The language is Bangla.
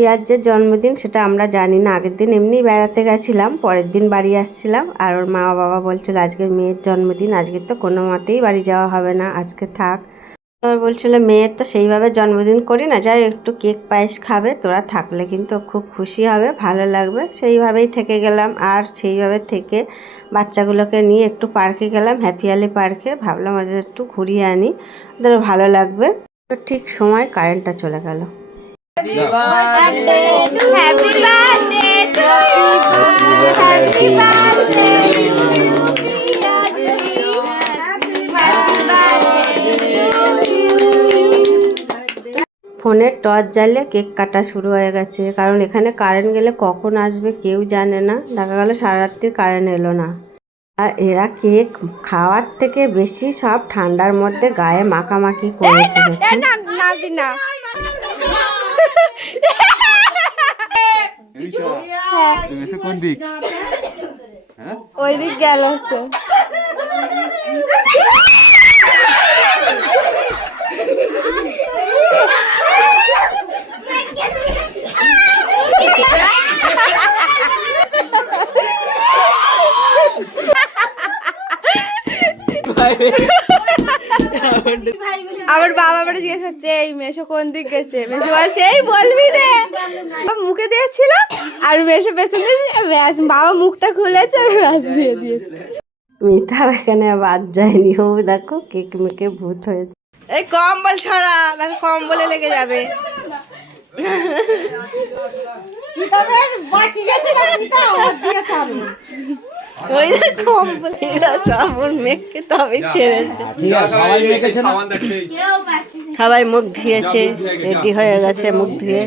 পিয়াজের জন্মদিন সেটা আমরা জানি না, আগের দিন এমনি বেড়াতে গেছিলাম, পরের দিন বাড়ি আসছিলাম। আর ওর মা বাবা বলছিল আজকের মেয়ের জন্মদিন, আজকে তো কোনো মতেই বাড়ি যাওয়া হবে না, আজকে থাক। এবার বলছিল মেয়ের তো সেইভাবে জন্মদিন করি না, যাই একটু কেক পায়েস খাবে, তোরা থাকলে কিন্তু খুব খুশি হবে, ভালো লাগবে। সেইভাবেই থেকে গেলাম। আর সেইভাবে থেকে বাচ্চাগুলোকে নিয়ে একটু পার্কে গেলাম, হ্যাপি ভ্যালি পার্কে। ভাবলাম ওদের একটু ঘুরিয়ে আনি, ওদের ভালো লাগবে। তো ঠিক সময় কারেন্টটা চলে গেল। ফোনের টর্চ জ্বালিয়ে কেক কাটা শুরু হয়ে গেছে, কারণ এখানে কারেন্ট গেলে কখন আসবে কেউ জানে না। দেখা গেল সারা রাত্রি কারেন্ট এলো না। আর এরা কেক খাওয়ার থেকে বেশি সব ঠান্ডার মধ্যে গায়ে মাখামাখি করেছে। ওই দিক গেল আমার বাবা বাড়ি জিজ্ঞেস হচ্ছে এই মেশো কোন দিক গেছে, মেশো বলছে এই বলবি রে, মুখে দিয়েছিল আর মেশো পেছন দিয়েছে, বাবা মুখটা খুলেছে আমি ব্যাস দিয়ে দিয়েছি। মিথ্যা এখানে বাদ যায়নি, ও দেখো কেক মেকে ভূত হয়েছে। এই কম্বল ছড়া, কম্বলে লেগে যাবে। ওই কম্বল চামড় মেখে তবে ছেড়েছে। সবাই মুখ ধুয়েছে, রেডি হয়ে গেছে মুখ ধুয়ে।